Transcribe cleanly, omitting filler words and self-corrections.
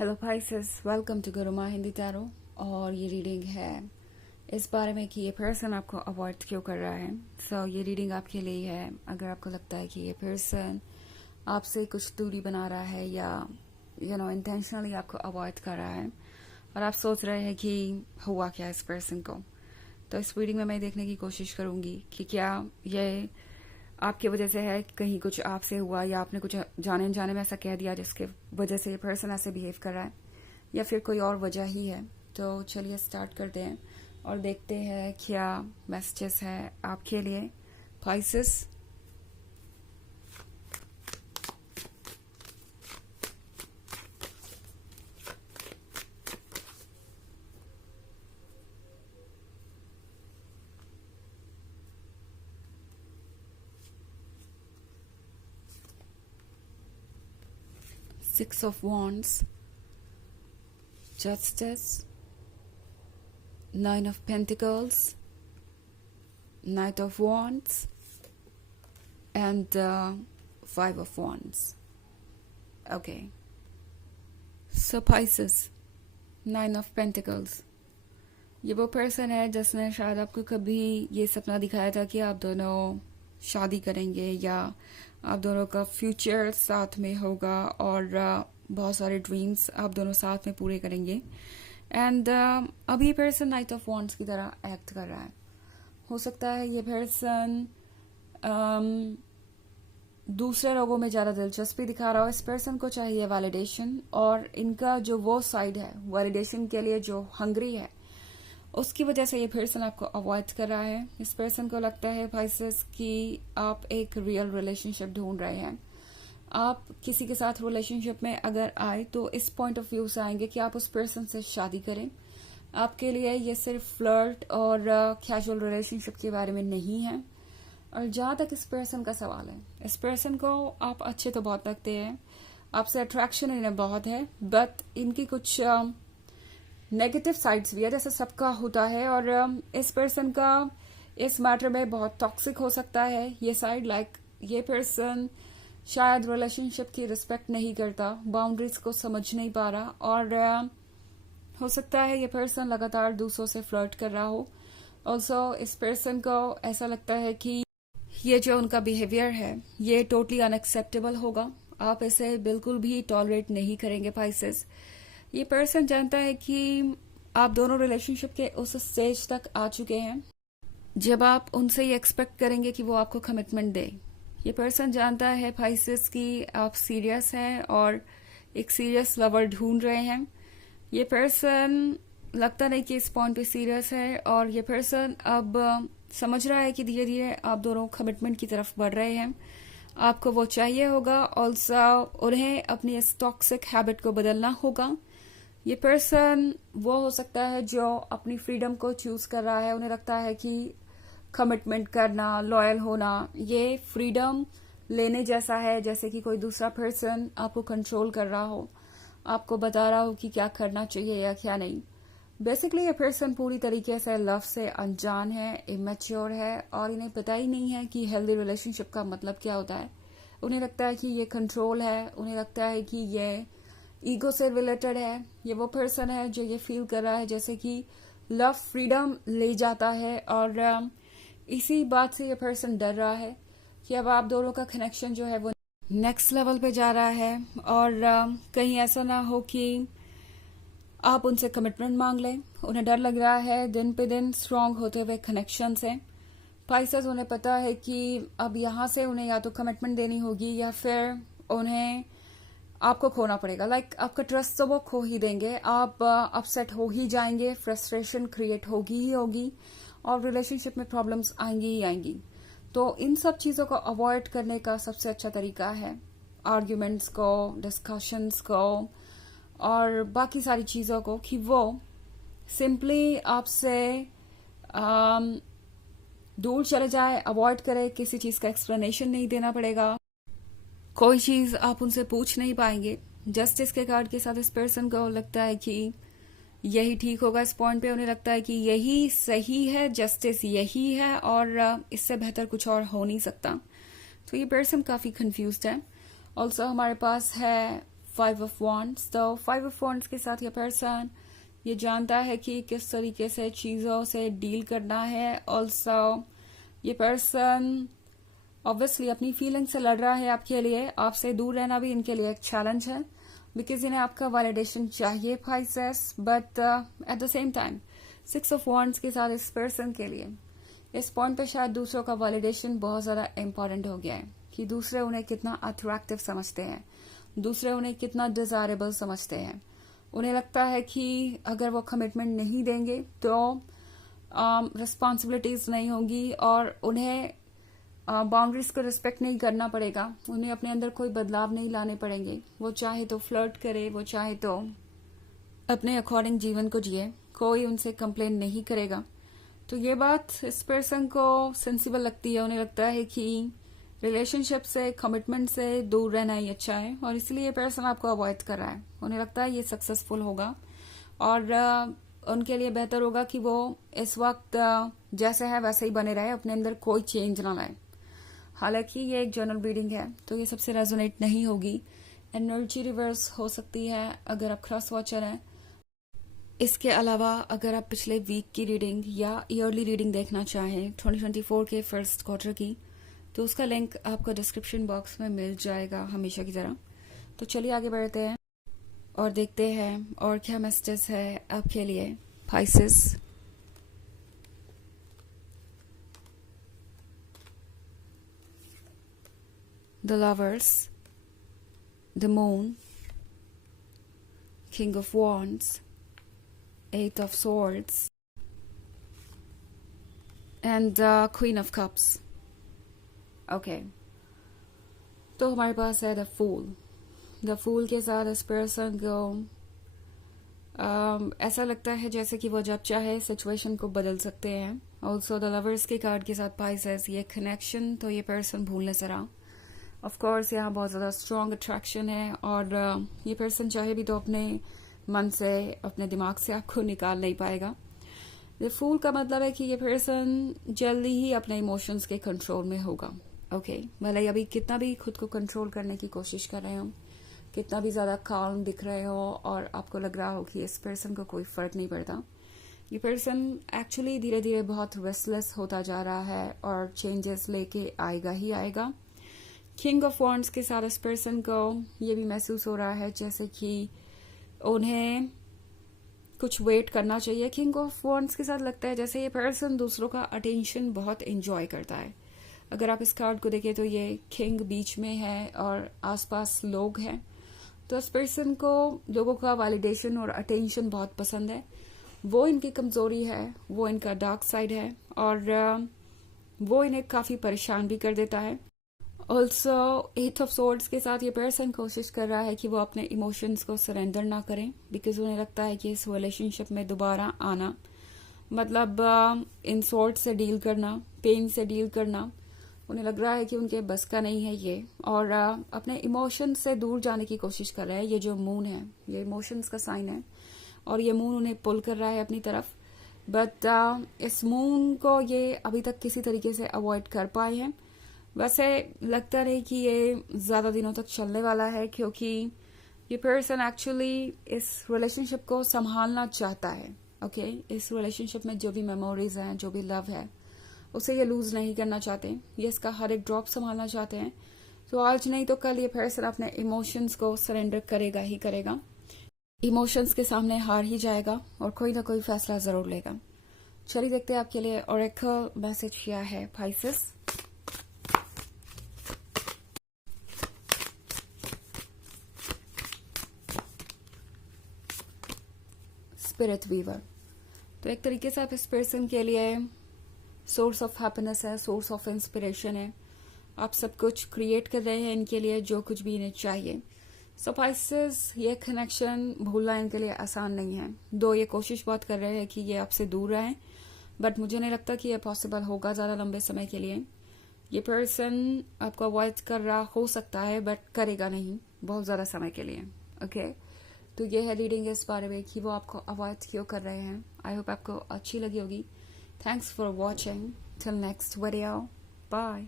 Hello Pisces, welcome to Gurumaa Hindi tarot. और ये reading है इस बारे में कि ये पर्सन आपको अवॉइड क्यों कर रहा है। ये रीडिंग आपके लिए है अगर आपको लगता है कि ये पर्सन आपसे कुछ दूरी बना रहा है या इंटेंशनली आपको अवॉइड कर रहा है और आप सोच रहे हैं कि हुआ क्या इस पर्सन को। तो इस रीडिंग में मैं देखने की कोशिश करूंगी कि क्या ये आपकी वजह से है, कहीं कुछ आपसे हुआ या आपने कुछ जाने अनजाने में ऐसा कह दिया जिसके वजह से ये पर्सन ऐसे बिहेव कर रहा है, या फिर कोई और वजह ही है। तो चलिए स्टार्ट करते हैं और देखते हैं क्या मैसेजेस है आपके लिए Pisces. Six of Wands, Justice, Nine of Pentacles, Knight of Wands, and Five of Wands. Okay. So Pisces, Nine of Pentacles. ये वो पर्सन है जिसने शायद आपको कभी ये सपना दिखाया था कि आप दोनों शादी करेंगे या आप दोनों का फ्यूचर साथ में होगा और बहुत सारे ड्रीम्स आप दोनों साथ में पूरे करेंगे। एंड अभी पर्सन नाइट ऑफ वॉन्ड्स की तरह एक्ट कर रहा है। हो सकता है ये पर्सन दूसरे लोगों में ज़्यादा दिलचस्पी दिखा रहा हो। इस पर्सन को चाहिए वैलिडेशन, और इनका जो वो साइड है वैलिडेशन के लिए जो हंग्री है, उसकी वजह से ये पर्सन आपको अवॉइड कर रहा है। इस पर्सन को लगता है पाइसेस कि आप एक रियल रिलेशनशिप ढूंढ रहे हैं। आप किसी के साथ रिलेशनशिप में अगर आए तो इस पॉइंट ऑफ व्यू से आएंगे कि आप उस पर्सन से शादी करें। आपके लिए ये सिर्फ फ्लर्ट और कैजुअल रिलेशनशिप के बारे में नहीं है। और जहां तक इस पर्सन का सवाल है, इस पर्सन को आप अच्छे तो बहुत लगते हैं, आपसे अट्रैक्शन इन्हें बहुत है, बट इनकी कुछ नेगेटिव साइड्स भी है, जैसे सबका होता है। और इस पर्सन का इस मैटर में बहुत टॉक्सिक हो सकता है ये साइड। लाइक ये पर्सन शायद रिलेशनशिप की रिस्पेक्ट नहीं करता, बाउंड्रीज को समझ नहीं पा रहा, और हो सकता है ये पर्सन लगातार दूसरों से फ्लर्ट कर रहा हो। ऑल्सो इस पर्सन को ऐसा लगता है कि ये जो उनका बिहेवियर है ये टोटली अनएक्सेप्टेबल होगा, आप इसे बिल्कुल भी टॉलरेट नहीं करेंगे पाइसेस। ये पर्सन जानता है कि आप दोनों रिलेशनशिप के उस स्टेज तक आ चुके हैं जब आप उनसे ये एक्सपेक्ट करेंगे कि वो आपको कमिटमेंट दे। ये पर्सन जानता है पाइसेस कि आप सीरियस हैं और एक सीरियस लवर ढूंढ रहे हैं। ये पर्सन लगता नहीं कि इस पॉइंट पे सीरियस है, और ये पर्सन अब समझ रहा है कि धीरे धीरे आप दोनों कमिटमेंट की तरफ बढ़ रहे हैं। आपको वो चाहिए होगा, ऑल्सो उन्हें अपनी इस टॉक्सिक हैबिट को बदलना होगा। ये पर्सन वो हो सकता है जो अपनी फ्रीडम को चूज कर रहा है। उन्हें लगता है कि कमिटमेंट करना, लॉयल होना, ये फ्रीडम लेने जैसा है, जैसे कि कोई दूसरा पर्सन आपको कंट्रोल कर रहा हो, आपको बता रहा हो कि क्या करना चाहिए या क्या नहीं। बेसिकली ये पर्सन पूरी तरीके से लव से अनजान है, इमेच्योर है, और इन्हें पता ही नहीं है कि हेल्दी रिलेशनशिप का मतलब क्या होता है। उन्हें लगता है कि ये कंट्रोल है, उन्हें लगता है कि ये ईगो से रिलेटेड है। ये वो पर्सन है जो ये फील कर रहा है जैसे कि लव फ्रीडम ले जाता है, और इसी बात से ये पर्सन डर रहा है कि अब आप दोनों का कनेक्शन जो है वो नेक्स्ट लेवल पे जा रहा है, और कहीं ऐसा ना हो कि आप उनसे कमिटमेंट मांग लें। उन्हें डर लग रहा है दिन पे दिन स्ट्रांग होते हुए कनेक्शन से। पाइसेस उन्हें पता है कि अब यहाँ से उन्हें या तो कमिटमेंट देनी होगी या फिर उन्हें आपको खोना पड़ेगा। लाइक आपका ट्रस्ट तो वो खो ही देंगे, आप अपसेट हो ही जाएंगे, फ्रस्ट्रेशन क्रिएट होगी ही होगी, और रिलेशनशिप में प्रॉब्लम्स आएंगी ही आएंगी। तो इन सब चीज़ों को अवॉइड करने का सबसे अच्छा तरीका है आर्ग्यूमेंट्स को, डिस्कशंस को और बाकी सारी चीज़ों को, कि वो सिंपली आपसे दूर चले जाए, अवॉइड करे, किसी चीज़ का एक्सप्लेनेशन नहीं देना पड़ेगा, कोई चीज आप उनसे पूछ नहीं पाएंगे। जस्टिस के कार्ड के साथ इस पर्सन को लगता है कि यही ठीक होगा। इस पॉइंट पे उन्हें लगता है कि यही सही है, जस्टिस यही है, और इससे बेहतर कुछ और हो नहीं सकता। तो ये पर्सन काफी कंफ्यूज्ड है। ऑल्सो हमारे पास है फाइव ऑफ वॉन्ड्स। तो फाइव ऑफ वॉन्ड्स के साथ ये पर्सन ये जानता है कि किस तरीके से चीज़ों से डील करना है। ऑल्सो ये पर्सन ऑब्वियसली अपनी फीलिंग से लड़ रहा है आपके लिए। आपसे दूर रहना भी इनके लिए एक चैलेंज है, बिकॉज इन्हें आपका वैलिडेशन चाहिए Pisces. But at the same time six of wands के साथ इस पर्सन के लिए इस पॉइंट पे शायद दूसरों का वैलिडेशन बहुत ज्यादा इंपॉर्टेंट हो गया है कि दूसरे उन्हें कितना अट्रैक्टिव समझते हैं, दूसरे उन्हें कितना डिजायरेबल समझते हैं। उन्हें लगता है कि अगर वो कमिटमेंट नहीं देंगे तो रिस्पॉन्सिबिलिटीज नहीं होंगी और उन्हें बाउंड्रीज को रिस्पेक्ट नहीं करना पड़ेगा, उन्हें अपने अंदर कोई बदलाव नहीं लाने पड़ेंगे। वो चाहे तो फ्लर्ट करे, वो चाहे तो अपने अकॉर्डिंग जीवन को जिए, कोई उनसे कंप्लेन नहीं करेगा। तो ये बात इस पर्सन को सेंसिबल लगती है। उन्हें लगता है कि रिलेशनशिप से, कमिटमेंट से दूर रहना ही अच्छा है और इसलिए ये पर्सन आपको अवॉइड कर रहा है। उन्हें लगता है ये सक्सेसफुल होगा और उनके लिए बेहतर होगा कि वो इस वक्त जैसे है वैसे ही बने रहे, अपने अंदर कोई चेंज ना लाए। हालांकि ये एक जनरल रीडिंग है तो ये सबसे रेजोनेट नहीं होगी। एनर्जी रिवर्स हो सकती है अगर आप क्रॉस वॉचर हैं। इसके अलावा अगर आप पिछले वीक की रीडिंग या ईयरली रीडिंग देखना चाहें 2024 के फर्स्ट क्वार्टर की, तो उसका लिंक आपको डिस्क्रिप्शन बॉक्स में मिल जाएगा हमेशा की तरह। तो चलिए आगे बढ़ते हैं और देखते हैं और क्या मैसेजेस है आपके लिए Pisces. The Lovers, the Moon, King of Wands, Eight of Swords, and Queen of Cups. Okay. तो हमारे पास है द फूल। द फूल के साथ इस पर्सन को ऐसा लगता है जैसे कि वो जब चाहे सिचुएशन को बदल सकते हैं। ऑल्सो द लवर्स के कार्ड के साथ पाइसेस, ये कनेक्शन तो ये पर्सन भूलने से रहा। ऑफ कोर्स यहाँ बहुत ज़्यादा स्ट्रॉन्ग अट्रैक्शन है और ये पर्सन चाहे भी तो अपने मन से, अपने दिमाग से आपको निकाल नहीं पाएगा। द फूल का मतलब है कि ये पर्सन जल्दी ही अपने इमोशंस के कंट्रोल में होगा। ओके, भले अभी कितना भी खुद को कंट्रोल करने की कोशिश कर रहे हो, कितना भी ज़्यादा काल्म दिख रहे हो और आपको लग रहा हो कि इस पर्सन को कोई फर्क नहीं पड़ता, ये पर्सन एक्चुअली धीरे धीरे बहुत रेस्टलेस होता जा रहा है और चेंजेस लेके आएगा ही आएगा। किंग ऑफ वॉन्ड्स के साथ इस पर्सन को ये भी महसूस हो रहा है जैसे कि उन्हें कुछ वेट करना चाहिए। किंग ऑफ वॉन्ड्स के साथ लगता है जैसे ये पर्सन दूसरों का अटेंशन बहुत एंजॉय करता है। अगर आप इस कार्ड को देखें तो ये किंग बीच में है और आसपास लोग हैं, तो इस पर्सन को लोगों का वैलिडेशन और अटेंशन बहुत पसंद है। वो इनकी कमजोरी है, वो इनका डार्क साइड है और वो इन्हें काफी परेशान भी कर देता है। ऑल्सो एट ऑफ सोर्ड्स के साथ ये पर्सन कोशिश कर रहा है कि वो अपने इमोशंस को सरेंडर ना करें, बिकॉज उन्हें लगता है कि इस रिलेशनशिप में दोबारा आना मतलब इन सोर्ड से डील करना, पेन से डील करना, उन्हें लग रहा है कि उनके बस का नहीं है ये और अपने इमोशंस से दूर जाने की कोशिश कर रहे हैं। ये जो मून है ये इमोशंस का साइन है और ये मून उन्हें पुल कर रहा है अपनी तरफ। बट इस मून को ये अभी तक किसी तरीके से अवॉइड कर पाए हैं। वैसे लगता नहीं कि ये ज्यादा दिनों तक चलने वाला है, क्योंकि ये पर्सन एक्चुअली इस रिलेशनशिप को संभालना चाहता है। ओके, इस रिलेशनशिप में जो भी मेमोरीज हैं, जो भी लव है, उसे ये लूज नहीं करना चाहते। ये इसका हर एक ड्रॉप संभालना चाहते हैं। तो आज नहीं तो कल ये पर्सन अपने इमोशंस को सरेंडर करेगा ही करेगा, इमोशंस के सामने हार ही जाएगा और कोई ना कोई फैसला जरूर लेगा। चलिए देखते हैं आपके लिए ऑरेकल मैसेज क्या है पाइसेस। स्पिरिट वीवर, तो एक तरीके से आप इस पर्सन के लिए सोर्स ऑफ हैप्पीनेस है, सोर्स ऑफ इंस्पिरेशन है। आप सब कुछ क्रिएट कर रहे हैं इनके लिए, जो कुछ भी इन्हें चाहिए। सो पाइसेस, ये कनेक्शन भूलना इनके लिए आसान नहीं है। दो ये कोशिश बहुत कर रहे हैं कि ये आपसे दूर रहें, बट मुझे नहीं लगता कि ये पॉसिबल होगा ज़्यादा लंबे समय के लिए। ये पर्सन आपको अवॉइड कर रहा हो सकता है, बट करेगा नहीं बहुत ज़्यादा समय के लिए। ओके, तो ये है रीडिंग इस बारे में कि वो आपको अवॉइड क्यों कर रहे हैं। आई होप आपको अच्छी लगी होगी। Thanks for watching. Till next video, bye.